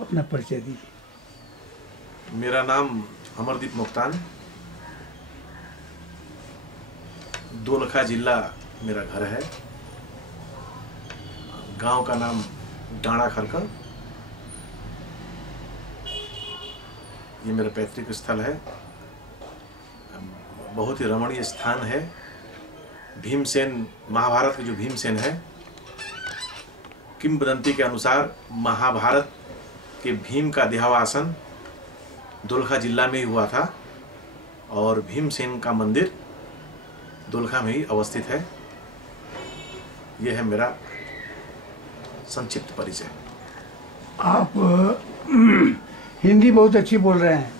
अपना परिचय दीजिए। मेरा नाम अमरदीप मोक्तान, दोलखा जिला मेरा घर है। गांव का नाम डांडा खरका। ये मेरा पैतृक स्थल है। बहुत ही रमणीय स्थान है। भीमसेन, महाभारत के जो भीमसेन है, किंवदंती के अनुसार महाभारत के भीम का देहावसान दोलखा जिला में ही हुआ था और भीमसेन का मंदिर दोलखा में ही अवस्थित है। यह है मेरा संक्षिप्त परिचय। आप हिंदी बहुत अच्छी बोल रहे हैं,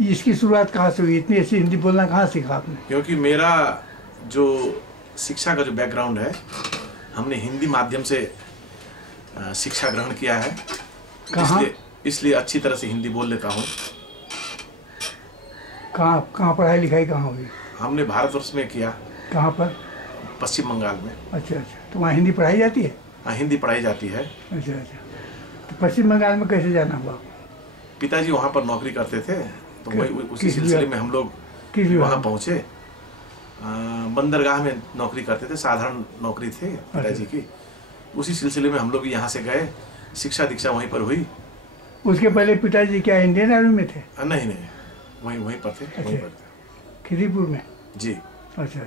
इसकी शुरुआत कहाँ से हुई? इतनी अच्छी हिंदी बोलना कहाँ सीखा आपने? क्योंकि मेरा जो शिक्षा का जो बैकग्राउंड है, हमने हिंदी माध्यम से शिक्षा ग्रहण किया है। इसलिए अच्छी तरह से हिंदी बोल लेता हूँ। कहाँ पढ़ाई लिखाई कहाँ हुई? हमने भारतवर्ष में किया। कहाँ पर? पश्चिम बंगाल में। अच्छा, तो वहाँ हिंदी पढ़ाई जाती है? हाँ, हिंदी पढ़ाई जाती है। अच्छा, तो पश्चिम बंगाल में कैसे जाना हुआ? पिताजी वहाँ पर नौकरी करते थे, तो वही उसी सिलसिले में हम लोग वहाँ पहुँचे। बंदरगाह में नौकरी करते थे, साधारण नौकरी थी पिताजी की। उसी सिलसिले में हम लोग यहाँ से गए, शिक्षा दीक्षा वहीं पर हुई। उसके पहले पिताजी क्या इंडियन आर्मी में थे? नहीं, वहीं पर थे। अच्छा, खिदीपुर में? जी। अच्छा,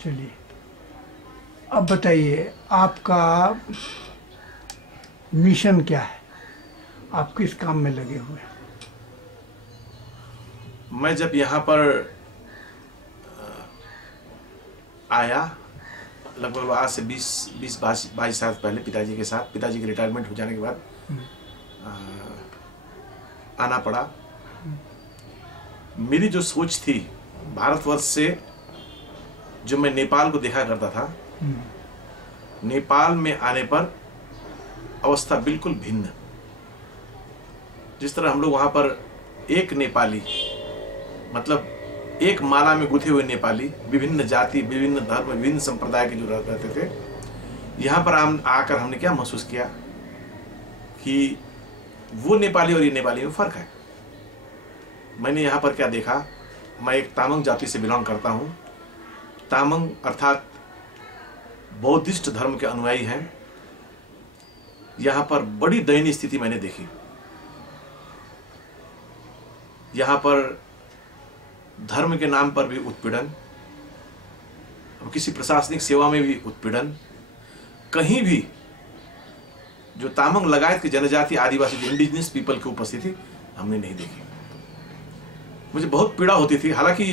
चलिए अब बताइए, आपका मिशन क्या है? आप किस काम में लगे हुए हैं? मैं जब यहाँ पर आया, लगभग आज से 20-22 साल पहले, पिताजी के साथ, पिताजी के रिटायरमेंट हो जाने के बाद आना पड़ा। मेरी जो सोच थी, भारतवर्ष से जो मैं नेपाल को देखा करता था, नेपाल में आने पर अवस्था बिल्कुल भिन्न। जिस तरह हम लोग वहां पर एक नेपाली, मतलब एक माला में गुथे हुए नेपाली, विभिन्न जाति, विभिन्न धर्म, विभिन्न संप्रदाय के जो रहते थे, यहाँ पर आकर हमने क्या महसूस किया कि वो नेपाली और ये नेपाली में फर्क है। मैंने यहाँ पर क्या देखा, मैं एक तामांग जाति से बिलोंग करता हूँ। तामांग अर्थात बौद्धिस्ट धर्म के अनुयायी हैं। यहाँ पर बड़ी दयनीय स्थिति मैंने देखी। यहाँ पर धर्म के नाम पर भी उत्पीड़न, किसी प्रशासनिक सेवा में भी उत्पीड़न, कहीं भी जो तामांग लगायत की जनजाति, आदिवासी, इंडिजिनस पीपल की उपस्थिति हमने नहीं देखी। मुझे बहुत पीड़ा होती थी। हालांकि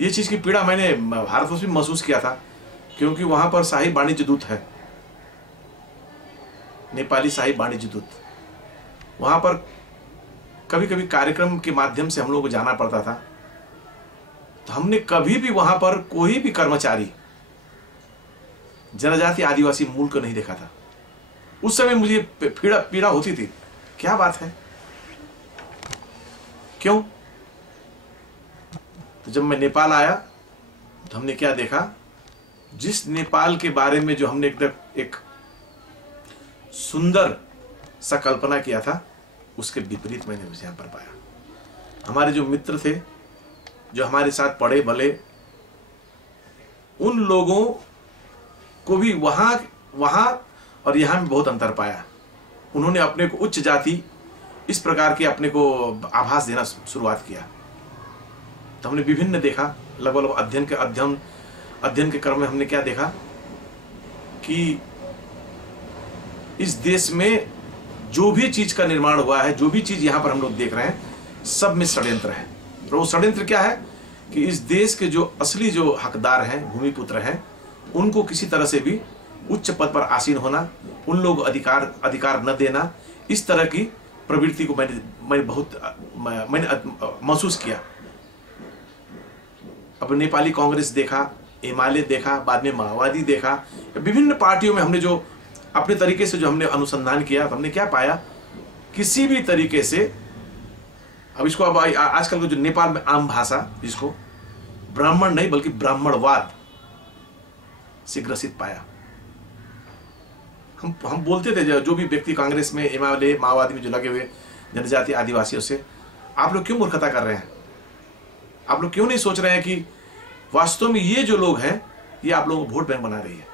ये चीज़ की पीड़ा मैंने भारतवर्ष में महसूस किया था, क्योंकि वहाँ पर शाही वाणिज्य दूत है, नेपाली शाही वाणिज्य दूत। वहाँ पर कभी कभी कार्यक्रम के माध्यम से हम लोगों को जाना पड़ता था, तो हमने कभी भी वहाँ पर कोई भी कर्मचारी जनजाति, आदिवासी मूल को नहीं देखा था। उस समय मुझे पीड़ा होती थी, क्या बात है, क्यों? तो जब मैं नेपाल आया तो हमने क्या देखा, जिस नेपाल के बारे में जो हमने एक सुंदर सा कल्पना किया था, उसके विपरीत मैंने उसे यहाँ पर पाया। हमारे जो मित्र थे, जो हमारे साथ पढ़े भले, उन लोगों को भी वहाँ और यहाँ में बहुत अंतर पाया। उन्होंने अपने को उच्च जाति इस प्रकार के अपने को आभास देना शुरुआत किया। तो हमने विभिन्न देखा, लगभग अध्ययन के क्रम में हमने क्या देखा कि इस देश में जो भी चीज का निर्माण हुआ है, जो भी चीज यहाँ पर हम लोग देख रहे हैं, सब में षड्यंत्र है। तो वो षड्यंत्र क्या है कि इस देश के जो असली जो हकदार हैं, भूमिपुत्र हैं, उनको किसी तरह से भी उच्च पद पर आसीन होना, उन लोग अधिकार न देना, इस तरह की प्रवृत्ति को मैंने महसूस किया। अब नेपाली कांग्रेस देखा, एमाले देखा, बाद में माओवादी देखा, विभिन्न पार्टियों में हमने जो अपने तरीके से जो हमने अनुसंधान किया, तो हमने क्या पाया, किसी भी तरीके से, अब इसको अब आजकल को जो नेपाल में आम भाषा, जिसको ब्राह्मण नहीं बल्कि ब्राह्मणवाद से ग्रसित पाया। हम बोलते थे जो भी व्यक्ति कांग्रेस में, एमएलए, माओवादी में जो लगे हुए जनजाति आदिवासियों से, आप लोग क्यों मूर्खता कर रहे हैं? आप लोग क्यों नहीं सोच रहे हैं कि वास्तव में ये जो लोग हैं ये आप लोगों को वोट बैंक बना रही है?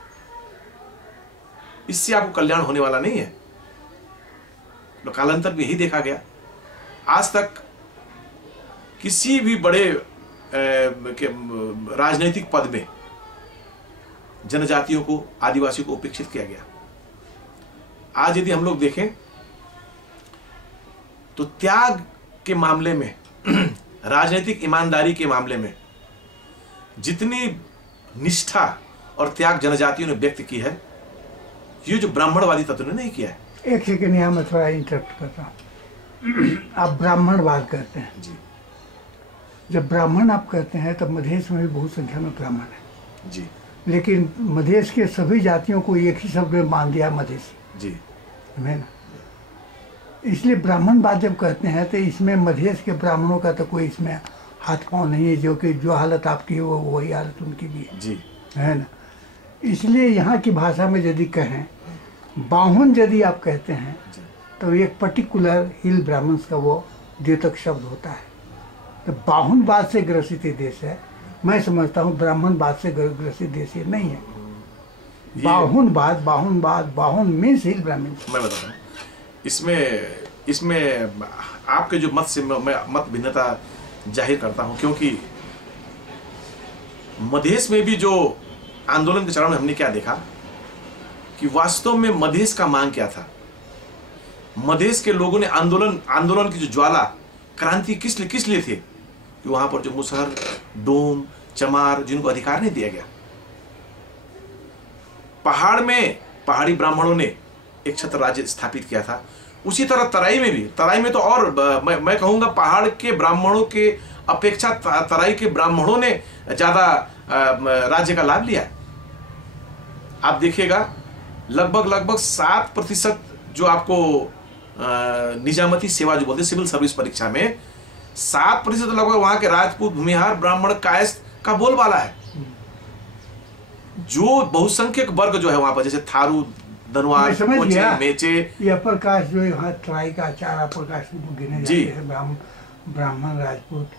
इससे आपको कल्याण होने वाला नहीं है। तो कालांतर में यही देखा गया। आज तक किसी भी बड़े राजनीतिक पद में जनजातियों को, आदिवासियों को उपेक्षित किया गया। आज यदि हम लोग देखें तो त्याग के मामले में, राजनीतिक ईमानदारी के मामले में जितनी निष्ठा और त्याग जनजातियों ने व्यक्त की है, ये जो ब्राह्मणवादी तत्व ने नहीं किया है। एक सेकंड यहाँ मैं थोड़ा इंटरप्ट करता हूँ। आप ब्राह्मणवाद करते हैं जी जब ब्राह्मण आप कहते हैं तब मधेश में भी बहुत संख्या में ब्राह्मण है जी लेकिन मधेश के सभी जातियों को एक ही शब्द में मान दिया मधेसी, जी है ना। इसलिए ब्राह्मणवाद जब कहते हैं तो इसमें मधेश के ब्राह्मणों का तो कोई इसमें हाथ पांव नहीं है, जो कि जो हालत आपकी है वो वही हालत उनकी भी है, जी है ना। इसलिए यहाँ की भाषा में यदि कहें, बाहुन यदि आप कहते हैं तो एक पर्टिकुलर हिल ब्राह्मण्स का वो द्योतक शब्द होता है। तो बाहुनवाद से ग्रसित ये देश है। मैं समझता हूँ ब्राह्मणवाद से ग्रसित देश ये नहीं है। बाहुन मीन्स हिल ब्राह्मण्स। मैं बता रहा हूँ, इसमें आपके जो मत से मैं मत भिन्नता जाहिर करता हूँ, क्योंकि मधेश में भी जो आंदोलन के चरण में हमने क्या देखा कि वास्तव में मधेश का मांग क्या था। मधेश के लोगों ने आंदोलन की जो ज्वाला, क्रांति किस लिए थे कि वहां पर जो मुसहर, डोम, चमार, जिनको अधिकार नहीं दिया गया, पहाड़ में पहाड़ी ब्राह्मणों ने एक छत्र राज्य स्थापित किया था। उसी तरह तराई में तो और मैं कहूंगा पहाड़ के ब्राह्मणों के अपेक्षा तराई के ब्राह्मणों ने ज्यादा राज्य का लाभ लिया। आप देखिएगा लगभग 7% जो आपको निजामती सेवा जो बोलते हैं सिविल सर्विस परीक्षा में 7% लगभग वहां के राजपूत, भूमिहार, ब्राह्मण, कायस्थ का बोलबाला है। जो बहुसंख्यक वर्ग जो है वहां पर, जैसे थारू, धनवार, कोचे, मेचे, ये अपर कास्ट जो यहाँ ट्राई का 4 अपर कास्ट गिने जाते हैं, ब्राह्मण, राजपूत,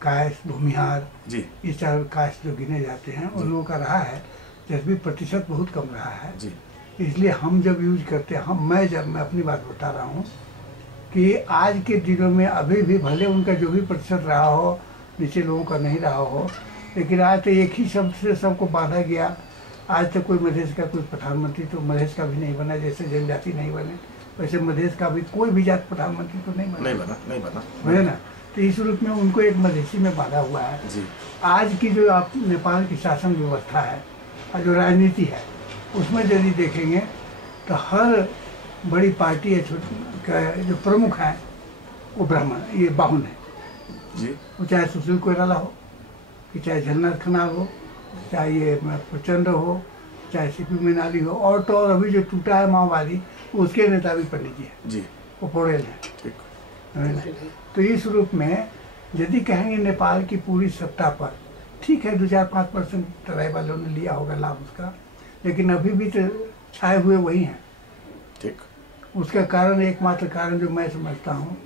कायस्थ, भूमिहार, जी, ये 4 कास्ट जो गिने जाते हैं उन लोगों का रहा है 10% बहुत कम रहा है जी। इसलिए हम जब यूज करते हैं, मैं अपनी बात बता रहा हूँ कि आज के दिनों में अभी भी भले उनका जो भी प्रतिशत रहा हो नीचे लोगों का नहीं रहा हो, लेकिन आज तो एक ही शब्द से सबको बांधा गया। आज तक कोई मधेश का कोई प्रधानमंत्री तो मधेश का भी नहीं बना, जैसे जनजाति नहीं बने वैसे मधेश का भी कोई भी जात प्रधानमंत्री तो नहीं बना है ना। तो इस रूप में उनको एक मधेसी में बांधा हुआ है जी। आज की जो आप नेपाल की शासन व्यवस्था है और जो राजनीति है उसमें यदि देखेंगे तो हर बड़ी पार्टी है जो प्रमुख है वो ब्राह्मण, ये बाहुन है जी। वो चाहे सुशील कोइराला हो, कि चाहे झलनाथ खनाल हो, चाहे ये प्रचंड हो, चाहे सीपी मैनाली हो, और तो और अभी जो टूटा है माओवादी उसके नेता भी पंडित जी है जी, वो पोड़ेल है। ठीक। तो इस रूप में यदि कहेंगे नेपाल की पूरी सत्ता पर, ठीक है 2-4-5% तराई वालों ने लिया होगा लाभ उसका, लेकिन अभी भी तो छाए हुए वही हैं। ठीक। उसका कारण, एकमात्र कारण जो मैं समझता हूँ,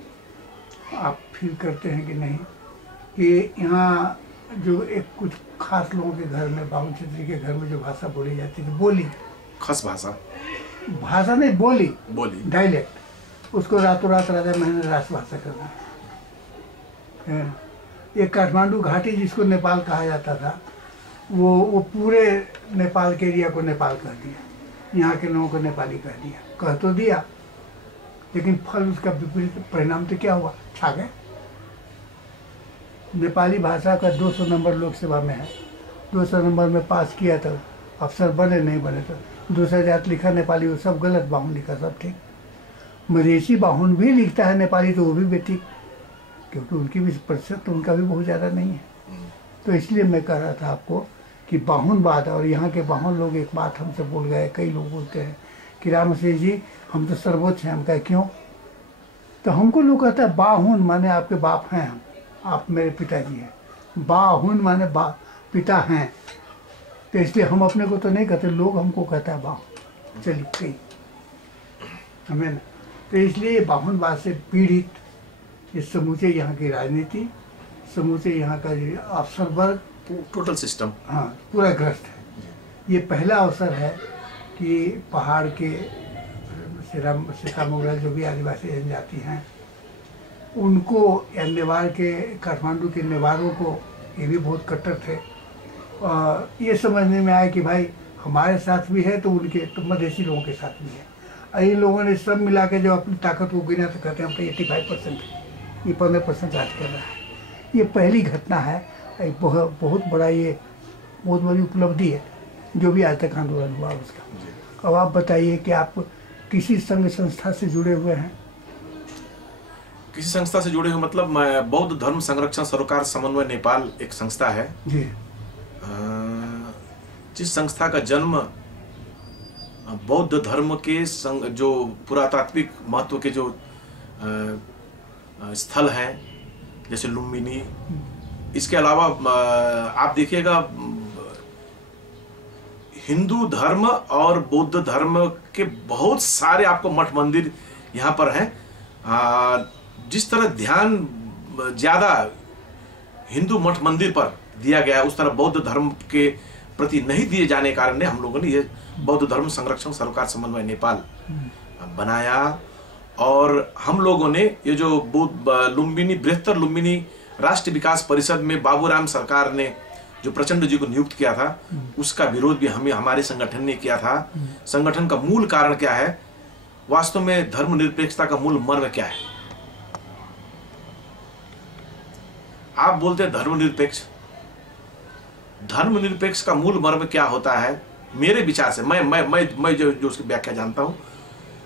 आप फील करते हैं कि नहीं, कि यहाँ जो एक कुछ खास लोगों के घर में, बाहुन क्षेत्री के घर में जो भाषा बोली जाती है, बोली खस भाषा नहीं, बोली डायलेक्ट, उसको रातों रात राजा महेंद्र राजभाषा करना है। ये काठमांडू घाटी जिसको नेपाल कहा जाता था, वो पूरे नेपाल के एरिया को नेपाल कह दिया, यहाँ के लोगों को नेपाली कह दिया, कह तो दिया, लेकिन फल उसका विपरीत परिणाम तो क्या हुआ, छा गए। नेपाली भाषा का 200 नंबर लोकसभा में है, 200 नंबर में पास किया तो अफसर बने, नहीं बने तो दूसरा जात लिखा नेपाली, वो सब गलत, बाहुन लिखा सब ठीक। मधेसी बाहुन भी लिखता है नेपाली तो वो भी ठीक, क्योंकि उनकी भी प्रतिशत तो उनका भी बहुत ज़्यादा नहीं है। तो इसलिए मैं कह रहा था आपको कि बाहुनवाद, और यहाँ के बाहुन लोग एक बात हमसे बोल गए, कई लोग बोलते हैं कि राम सिंह जी हम तो सर्वोच्च हैं। हम कहे क्यों? तो हमको लोग कहता है बाहुन माने आपके बाप हैं, हम आप मेरे पिताजी हैं, बाहुन माने पिता हैं, तो इसलिए हम अपने को तो नहीं कहते, लोग हमको कहता है बाहुन। चली गई हमें ना। तो इसलिए बाहुनवाद से पीड़ित ये समूचे यहाँ की राजनीति, समूचे यहाँ का जो अफसर वर्ग, टोटल सिस्टम, हाँ, पूरा ग्रस्त है। ये पहला अवसर है कि पहाड़ के सीता मुगल जो भी आदिवासी जनजाति हैं उनको या नेवार के काठमांडू के नेवारों को, ये भी बहुत कट्टर थे, ये समझने में आया कि भाई हमारे साथ भी है तो उनके तो मधेसी लोगों के साथ भी है। और इन लोगों ने सब मिला के जब अपनी ताकत को गिना तो कहते हैं हम तो 85% है, ये 15% राज कर रहा है। ये पहली घटना है, एक बहुत बड़ा, ये बहुत बड़ी उपलब्धि है जो भी आज तक आंदोलन हुआ उसका। अब आप बताइए कि आप किसी संघ संस्था से जुड़े हुए हैं? किसी संस्था से जुड़े हुए मतलब मैं बौद्ध धर्म संरक्षण सरोकार समन्वय नेपाल एक संस्था है जी, जिस संस्था का जन्म बौद्ध धर्म के जो पुरातात्विक महत्व के जो स्थल हैं जैसे लुम्बिनी, इसके अलावा आप देखिएगा हिंदू धर्म और बौद्ध धर्म के बहुत सारे आपको मठ मंदिर यहाँ पर हैं। जिस तरह ध्यान ज्यादा हिंदू मठ मंदिर पर दिया गया है उस तरह बौद्ध धर्म के प्रति नहीं दिए जाने के कारण हम लोगों ने ये बौद्ध धर्म संरक्षण सरोकार समन्वय नेपाल बनाया। और हम लोगों ने ये जो लुम्बिनी, बृहत्तर लुम्बिनी राष्ट्रीय विकास परिषद में बाबूराम सरकार ने जो प्रचंड जी को नियुक्त किया था उसका विरोध भी हमारे संगठन ने किया था। संगठन का मूल कारण क्या है, वास्तव में धर्मनिरपेक्षता का मूल मर्म क्या है? आप बोलते हैं धर्मनिरपेक्ष, धर्मनिरपेक्ष का मूल मर्म क्या होता है? मेरे विचार से मैं जो उसकी व्याख्या जानता हूं,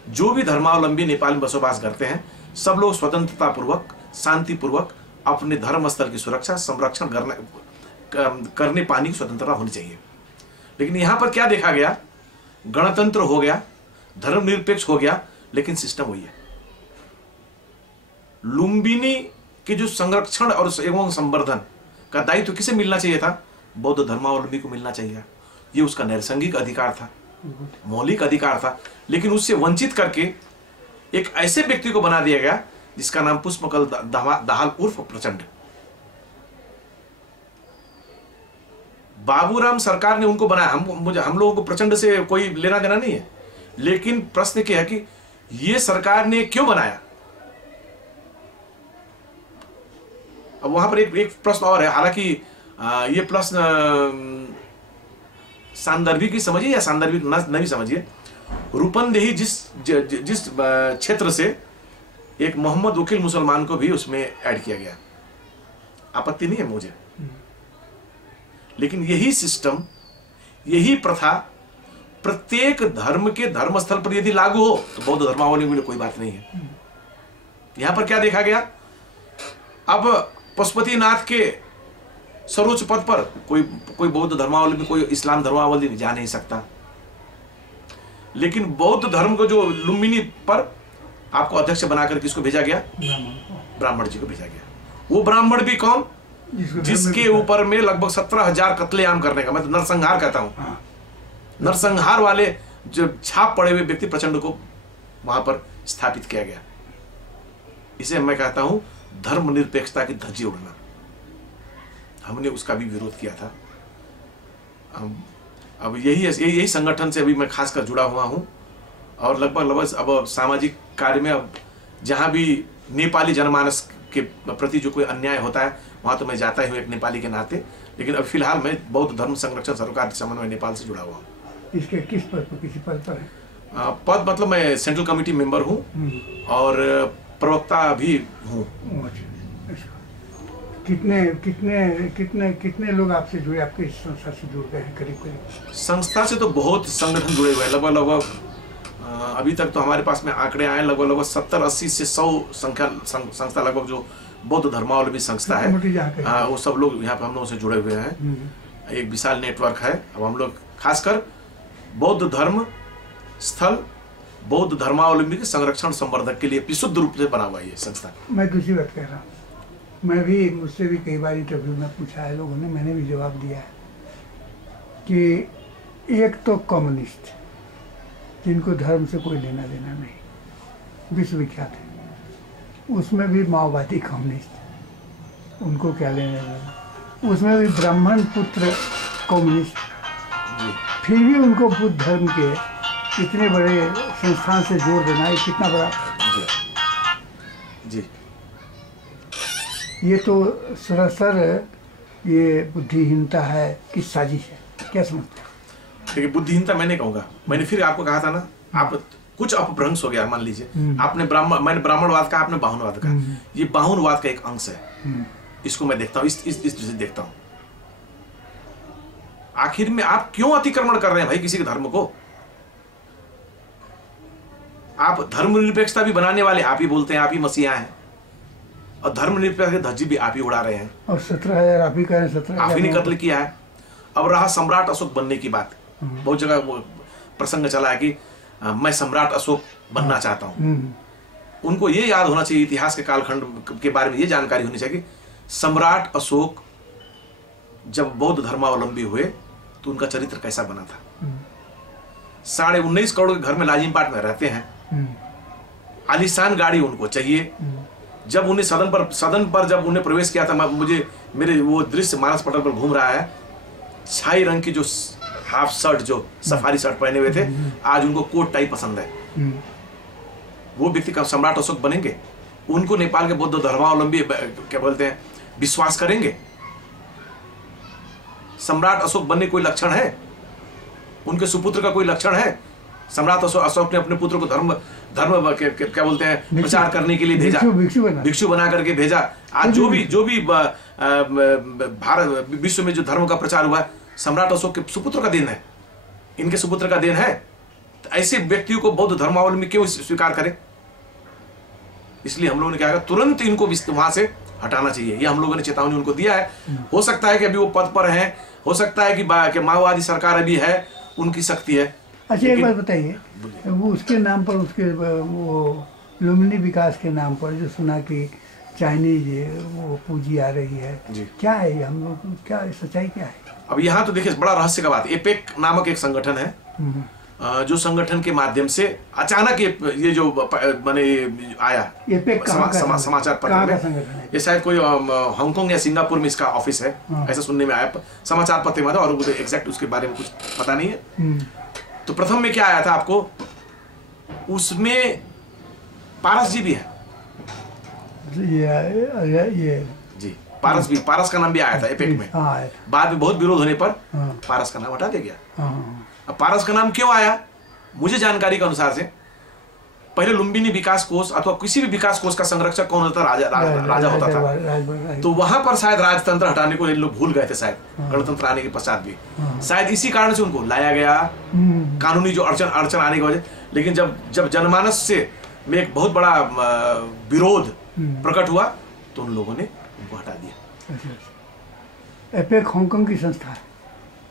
जो भी धर्मावलंबी नेपाल में बसोबास करते हैं सब लोग स्वतंत्रता पूर्वक, शांति पूर्वक अपने धर्म स्थल की सुरक्षा संरक्षण करने पाने की स्वतंत्रता होनी चाहिए। लेकिन यहां पर क्या देखा गया, गणतंत्र हो गया, धर्मनिरपेक्ष हो गया, लेकिन सिस्टम वही है। लुम्बिनी के जो संरक्षण और एवं संवर्धन का दायित्व किसे मिलना चाहिए था? बौद्ध धर्मावलंबी को मिलना चाहिए। ये उसका नैसर्गिक अधिकार था, मौलिक अधिकार था, लेकिन उससे वंचित करके एक ऐसे व्यक्ति को बना दिया गया जिसका नाम पुष्पकल दाहाल उर्फ प्रचंड। बाबूराम सरकार ने उनको बनाया। हम लोगों को प्रचंड से कोई लेना देना नहीं है, लेकिन प्रश्न क्या है कि ये सरकार ने क्यों बनाया? अब वहां पर एक प्रश्न और है, हालांकि ये प्रश्न सांदर्भिक की समझिए या सांदर्भिक नहीं समझिए। रूपंदेही जिस क्षेत्र से एक मोहम्मद वकील मुसलमान को भी उसमें ऐड किया गया, आपत्ति नहीं है मुझे, लेकिन यही सिस्टम, यही प्रथा प्रत्येक धर्म के धर्मस्थल पर यदि लागू हो तो बौद्ध धर्मावलंबी के लिए कोई बात नहीं है। यहां पर क्या देखा गया, अब पशुपतिनाथ के सर्वोच्च पद पर कोई बौद्ध धर्मावलंबी, कोई इस्लाम धर्मावलंबी जा नहीं सकता, लेकिन बौद्ध धर्म को जो लुम्बिनी पर आपको अध्यक्ष बनाकर किसको भेजा गया? ब्राह्मण जी को भेजा गया। वो ब्राह्मण भी कौन? जिसके ऊपर में लगभग 17,000 कत्लेआम करने का, मैं तो नरसंहार कहता हूं, नरसंहार वाले जो छाप पड़े हुए व्यक्ति प्रचंड को वहां पर स्थापित किया गया। इसे मैं कहता हूं धर्मनिरपेक्षता की धज्जी उड़ना। हमने उसका भी विरोध किया था। अब यही संगठन से अभी मैं खासकर जुड़ा हुआ हूं और लगभग अब सामाजिक कार्य में अब जहां भी नेपाली जनमानस के प्रति जो कोई अन्याय होता है वहां तो मैं जाता ही हूँ एक नेपाली के नाते, लेकिन अब फिलहाल मैं बौद्ध धर्म संरक्षण सरोकार समन्वय नेपाल से जुड़ा हुआ हूँ। इसके किस पद पर, किसी पद पर है? पद मतलब मैं सेंट्रल कमेटी मेंबर हूँ और प्रवक्ता भी हूँ। कितने लोग आपसे जुड़े, आपके इस संस्था से जुड़ गए हैं? करीब संस्था से तो बहुत संगठन जुड़े हुए हैं, लगभग अभी तक तो हमारे पास में आंकड़े आए लगभग 70-80 से 100 संस्था लगभग जो बौद्ध धर्मावलंबी संस्था है, वो सब लोग यहाँ पे हम लोगों से जुड़े हुए हैं। एक विशाल नेटवर्क है। अब हम लोग खासकर बौद्ध धर्म स्थल, बौद्ध धर्मावलंबी के संरक्षण संवर्धन के लिए विशुद्ध रूप से बना हुआ ये संस्था। मैं दूसरी बात कह रहा हूँ, मैं भी, मुझसे भी कई बार इंटरव्यू में पूछा है लोगों ने, मैंने भी जवाब दिया है कि एक तो कम्युनिस्ट जिनको धर्म से कोई लेना देना नहीं, विश्वविख्यात है। उसमें भी माओवादी कम्युनिस्ट, उनको क्या लेना देना। उसमें भी ब्राह्मण पुत्र कम्युनिस्ट, फिर भी उनको बुद्ध धर्म के इतने बड़े संस्थान से जोड़ देना, ये कितना बड़ा जी। ये तो सरासर ये बुद्धिहीनता है कि साजिश है, क्या समझते हैं? देखिए, बुद्धिहीनता मैंने कहूँगा, मैंने फिर आपको कहा था ना, आप कुछ अपभ्रंश हो गया। मान लीजिए आपने मैंने ब्राह्मणवाद कहा, आपने बाहुनवाद कहा। ये बाहुनवाद का एक अंश है, इसको मैं देखता हूँ, इस दृष्टि से देखता हूँ। आखिर में आप क्यों अतिक्रमण कर रहे हैं भाई किसी के धर्म को? आप धर्मनिरपेक्षता भी बनाने वाले आप ही बोलते हैं, आप ही मसीहा हैं, और धर्मनिरपेक्षता धज्जी भी आप ही उड़ा रहे हैं। और 17,000 आप ही कह रहे हैं, 17,000 आप ही ने कत्ल किया है। अब रहा सम्राट अशोक बनने की बात, बहुत जगह वो प्रसंग चला है कि मैं सम्राट अशोक बनना चाहता हूँ। उनको ये याद होना चाहिए, इतिहास के कालखंड के बारे में ये जानकारी होनी चाहिए कि सम्राट अशोक जब बौद्ध धर्मावलंबी हुए तो उनका चरित्र कैसा बना था। 19.5 करोड़ के घर में लाजिमपाट में रहते हैं, आलीशान गाड़ी उनको चाहिए। जब उन्हें सदन पर जब उन्हें प्रवेश किया था, मुझे मेरे वो दृश्य मानस पटल पर घूम रहा है, छाई रंग की जो हाफ शर्ट, जो सफारी शर्ट पहने हुए थे, आज उनको कोट टाई पसंद है। वो व्यक्ति का सम्राट अशोक बनेंगे? उनको नेपाल के बौद्ध धर्मावलंबी क्या बोलते हैं विश्वास करेंगे? सम्राट अशोक बनने कोई लक्षण है? उनके सुपुत्र का कोई लक्षण है? सम्राट अशोक ने अपने पुत्र को धर्म क्या बोलते हैं प्रचार करने के लिए भेजा, भिक्षु बना करके भेजा। आज जो भी भारत विश्व में जो धर्म का प्रचार हुआ, सम्राट अशोक के सुपुत्र का देन है, इनके सुपुत्र का देन है। तो ऐसे व्यक्तियों को बौद्ध धर्मावलंबी क्यों स्वीकार करें? इसलिए हम लोगों ने क्या कहा, तुरंत इनको वहां से हटाना चाहिए। ये हम लोगों ने चेतावनी उनको दिया है। हो सकता है कि अभी वो पद पर हैं, हो सकता है कि माओवादी सरकार अभी है, उनकी शक्ति है। अच्छा, एक बात बताइए, वो उसके नाम पर, उसके वो लुम्बिनी विकास के नाम पर जो सुना कि चाइनीज वो पूंजी आ रही है, क्या है ये? हम लोग क्या सच्चाई क्या है? अब यहाँ तो देखिए बड़ा रहस्य का बात, एपेक नामक एक संगठन है, जो संगठन के माध्यम से अचानक ये जो मैंने आया समाचार पत्र में, ये शायद कोई हांगकांग या सिंगापुर में इसका ऑफिस है, ऐसा सुनने में आया समाचार पत्र में था, और मुझे एग्जैक्ट उसके बारे में कुछ पता नहीं है। तो प्रथम में क्या आया था आपको, उसमें पारस जी भी है। ये जी, पारस का नाम भी आया था एपेक में। बाद में बहुत विरोध होने पर पारस का नाम हटा दिया गया। अब पारस का नाम क्यों आया? मुझे जानकारी के अनुसार से पहले लुम्बिनी विकास कोष अथवा किसी भी विकास कोष का संरक्षक कौन होता था? राजा होता था। तो वहां पर शायद राजतंत्र हटाने को लोग भूल गए थे, शायद गणतंत्र आने के पश्चात भी शायद इसी कारण से उनको लाया गया, कानूनी जो अड़चन आने की वजह। लेकिन जब जनमानस से में एक बहुत बड़ा विरोध प्रकट हुआ तो उन लोगों ने उनको हटा दिया। एपेक हांगकांग की संस्था है,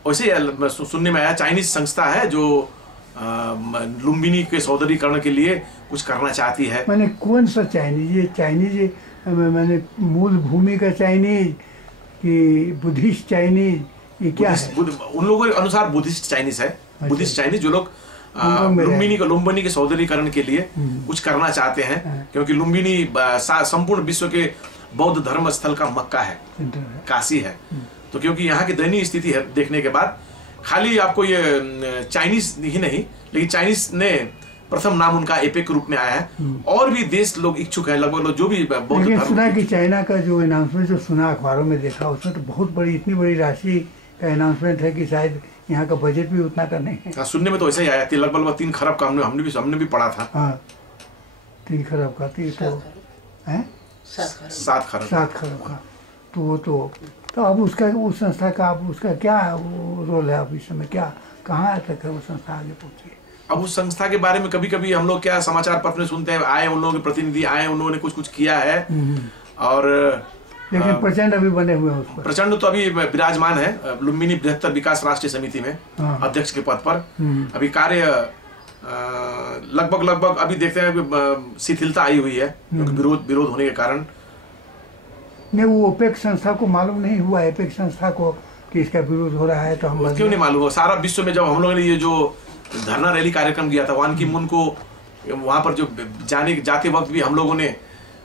वैसे सुनने में आया चाइनीज संस्था है जो लुम्बिनी के सौंदर्यीकरण के लिए कुछ करना चाहती है। मैंने कौन सा चाइनीज? ये चाइनीज मैंने मूल भूमि का चाइनीज कि बुद्धिस्ट चाइनीज, ये क्या है? उन लोगों के अनुसार बुद्धिस्ट चाइनीज है। बुद्धिस्ट चाइनीज जो लोग लुम्बिनी के सौंदर्यीकरण के लिए कुछ करना चाहते हैं, क्योंकि लुम्बिनी संपूर्ण विश्व के बौद्ध धर्म स्थल का मक्का है, काशी है। तो क्योंकि यहाँ की दयनीय स्थिति है देखने के बाद, खाली आपको ये चाइनीज ही नहीं, लेकिन चाइनीज ने प्रथम नाम उनका एपेक के रूप में आया है, और भी देश लोग इच्छुक हैं, लगभग लोग जो भी बौद्ध धर्म। सुना कि चाइना का जो अनाउंसमेंट जो सुना अखबारों में देखा, उसमें तो बहुत बड़ी, इतनी बड़ी राशि का अनाउंसमेंट है कि शायद यहाँ का बजट भी उतना का नहीं है। सुनने में तो ऐसा ही आया, लगभग 3 खरब का हमने भी पढ़ा था। हाँ, 3 खरब का, तो है 7 खरब का। तो अब उसका, उस संस्था का, अब उसका क्या रोल है? अब इस समय क्या, कहाँ तक है वो संस्था आगे पहुँची? अब उस संस्था के बारे में कभी कभी हम लोग क्या समाचार पत्र में सुनते हैं, आए उन लोगों के प्रतिनिधि आए, उन लोगों ने कुछ किया है, और लेकिन प्रचंड अभी बने हुए हैं उस पर। प्रचंड तो अभी विराजमान है लुम्बिनी बृहत्तर विकास राष्ट्रीय समिति में अध्यक्ष के पद पर। अभी कार्य लगभग अभी देखते हैं शिथिलता आई हुई है, क्योंकि विरोध होने के कारण। नहीं, वो ओपेक संस्था को मालूम नहीं हुआ, एपेक संस्था को, कि इसका विरोध हो रहा है? तो हम क्यों नहीं मालूम हो? सारा विश्व में जब हम लोगों ने ये जो धरना रैली कार्यक्रम किया था। वान की मून को वहां पर जो जाते वक्त भी हम लोगों ने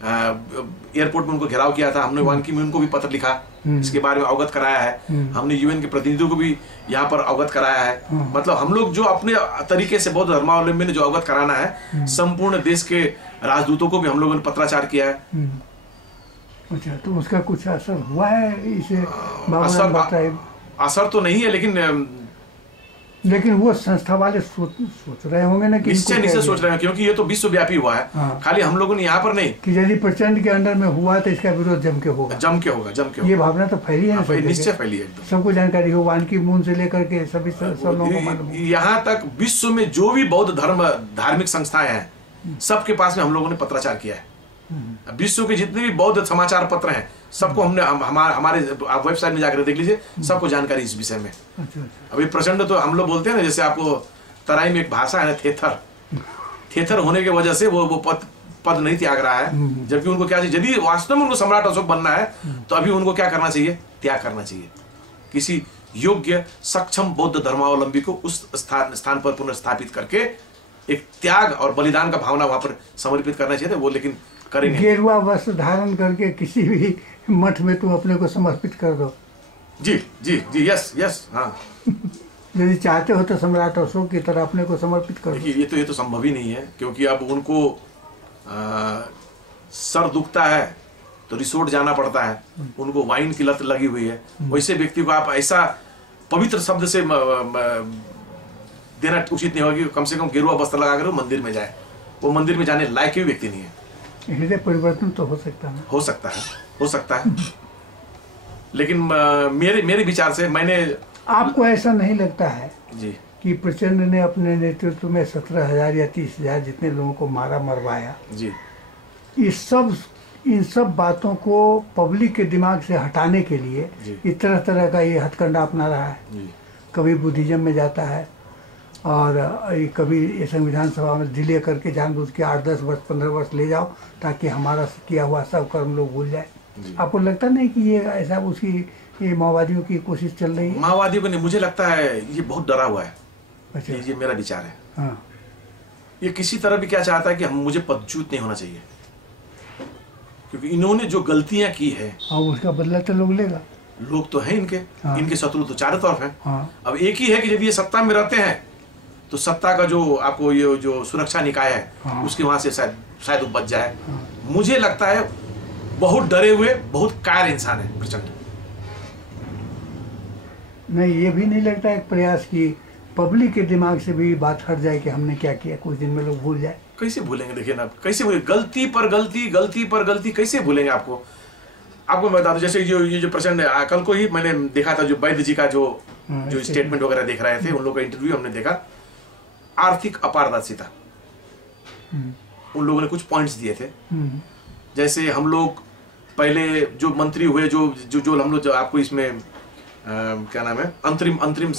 एयरपोर्ट में उनको घेराव किया था। हमने वान की मून को भी पत्र लिखा, इसके बारे में अवगत कराया है। हमने यूएन के प्रतिनिधियों को भी यहाँ पर अवगत कराया है। मतलब हम लोग जो अपने तरीके से बौद्ध धर्मावलंबी ने जो अवगत कराना है, संपूर्ण देश के राजदूतों को भी हम लोगों ने पत्राचार किया है। अच्छा, तो उसका कुछ असर हुआ है इसे? असर तो नहीं है, लेकिन वो संस्था वाले सोच रहे होंगे ना कि निश्चय सोच रहे हैं, क्योंकि ये तो विश्वव्यापी हुआ है। हाँ। खाली हम लोगों ने यहाँ पर नहीं कि यदि प्रचंड के अंडर में हुआ तो इसका विरोध जम के होगा। ये भावना तो फैली है, निश्चय फैली है, सबको जानकारी हो। वान की मून से लेकर के सभी सब लोगों को मालूम। यहाँ तक विश्व में जो भी बौद्ध धार्मिक संस्थाएं हैं, सबके पास में हम लोगों ने पत्राचार किया है। विश्व के जितने भी बौद्ध समाचार पत्र हैं, सबको हमने हमारे वेबसाइट में जाकर देख लीजिए, सबको जानकारी इस विषय में। अभी प्रचंड तो हम लोग बोलते हैं ना, जैसे आपको तराई में एक भाषा है ना, थेथर होने की वजह से वो पद नहीं त्याग रहा है। जबकि उनको क्या चाहिए, यदि वास्तव में उनको सम्राट अशोक बनना है तो अभी उनको क्या करना चाहिए, त्याग करना चाहिए। किसी योग्य सक्षम बौद्ध धर्मावलंबी को उस स्थान पर पुनर्स्थापित करके एक त्याग और बलिदान का भावना वहां पर समर्पित करना चाहिए। वो लेकिन करेंगे। गेरुआ वस्त्र धारण करके किसी भी मठ में तुम अपने को समर्पित कर दो। जी जी जी, यस हाँ। यदि चाहते हो तो सम्राट अशोक की तरह अपने को समर्पित कर दो। देखिए, ये तो संभव ही नहीं है, क्योंकि अब उनको सर दुखता है तो रिसोर्ट जाना पड़ता है, उनको वाइन की लत लगी हुई है। वैसे व्यक्ति को आप ऐसा पवित्र शब्द से देना उचित नहीं होगा कि कम से कम गेरुआ वस्त्र लगाकर वो मंदिर में जाए। वो मंदिर में जाने लायक भी व्यक्ति नहीं है। हृदय परिवर्तन तो हो सकता है, हो सकता है। लेकिन मेरे विचार से आपको ऐसा नहीं लगता है जी कि प्रचंड ने अपने नेतृत्व में 17,000 या 30,000 जितने लोगों को मरवाया जी, इन सब बातों को पब्लिक के दिमाग से हटाने के लिए इस तरह का ये हथकंडा अपना रहा है जी। कभी बुद्धिज्म में जाता है और कभी ये संविधान सभा में डिले करके जानबूझ के 8-10 वर्ष 15 वर्ष ले जाओ ताकि हमारा किया हुआ सब कर्म लोग भूल जाए। आपको लगता नहीं कि ये ऐसा उसकी ये माओवादियों की कोशिश चल रही है? माओवादियों को नहीं, मुझे लगता है ये बहुत डरा हुआ है। अच्छा, ये मेरा विचार है। हाँ। ये किसी तरह भी क्या चाहता है कि मुझे पदच्युत नहीं होना चाहिए, क्योंकि इन्होंने जो गलतियां की है उसका बदला तो लोग लेगा। लोग तो हैं इनके। हाँ। इनके शत्रु तो चारों तरफ हैं। हाँ। अब एक ही है कि जब ये सत्ता में रहते हैं तो सत्ता का जो आपको ये जो सुरक्षा निकाय है हाँ। उसके वहां से शायद बच जाए। हाँ। मुझे लगता है बहुत डरे हुए, बहुत कायर इंसान है प्रचंड। नहीं, ये भी नहीं लगता एक प्रयास की पब्लिक के दिमाग से भी बात हट जाए कि हमने क्या किया, कुछ दिन में लोग भूल जाए। कैसे भूलेंगे? देखिए ना, कैसे भूलेंगे? गलती पर गलती कैसे भूलेंगे? आपको मैं बता दूं, जैसे ये जो प्रचंड, कल को ही मैंने देखा था जो वैद्य जी का जो स्टेटमेंट वगैरह देख रहे थे, उन लोगों का इंटरव्यू हमने देखा। आर्थिक अपारदर्शिता, उन लोगों ने कुछ पॉइंट्स दिए थे। जैसे हम लोग पहले जो मंत्री हुए, जो हम लोग आपको इसमें क्या नाम है, अंतरिम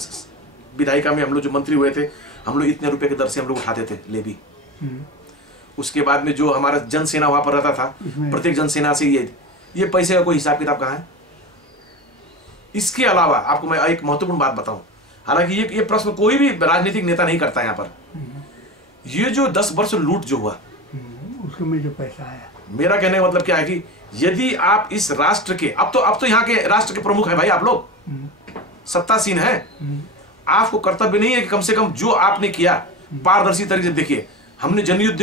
विधायिका में हम लोग जो मंत्री हुए थे, हम लोग इतने रुपए की दर से हम लोग उठाते थे लेवी। उसके बाद में जो हमारा जनसेना वहां पर रहता था, प्रत्येक जनसेना से ये पैसे का कोई हिसाब किताब कहाँ है? इसके अलावा आपको मैं एक महत्वपूर्ण बात बताऊं, हालांकि ये प्रश्न कोई भी राजनीतिक नेता नहीं करता यहाँ पर। ये जो 10 वर्ष लूट जो हुआ, उसके में जो पैसा आया, मेरा कहने का मतलब क्या है कि यदि आप इस राष्ट्र के, अब तो यहाँ के राष्ट्र के प्रमुख है भाई, आप लोग सत्तासीन है, आपको कर्तव्य नहीं है कि कम से कम जो आपने किया पारदर्शी तरीके से देखिए। हमने जनयुद्ध में